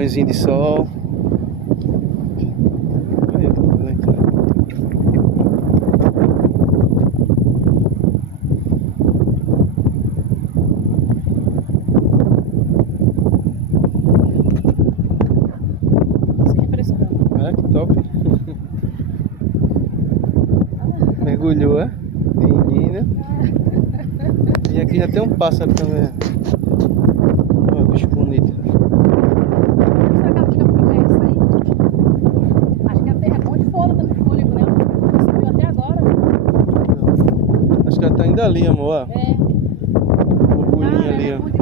banhozinho de sol. Olha que legal. Sem refrescando. Olha que top. Mergulhou, é? Menina. E aqui já tem um pássaro também. Olha que bicho bonito. Será que ela fica muito essa aí? Acho que é bom de fôlego, né? Fôlego, né? Você viu até agora. Acho que ela tá ainda ali, amor. Ó. É. Borbulhinha ali, Ela é ó. muito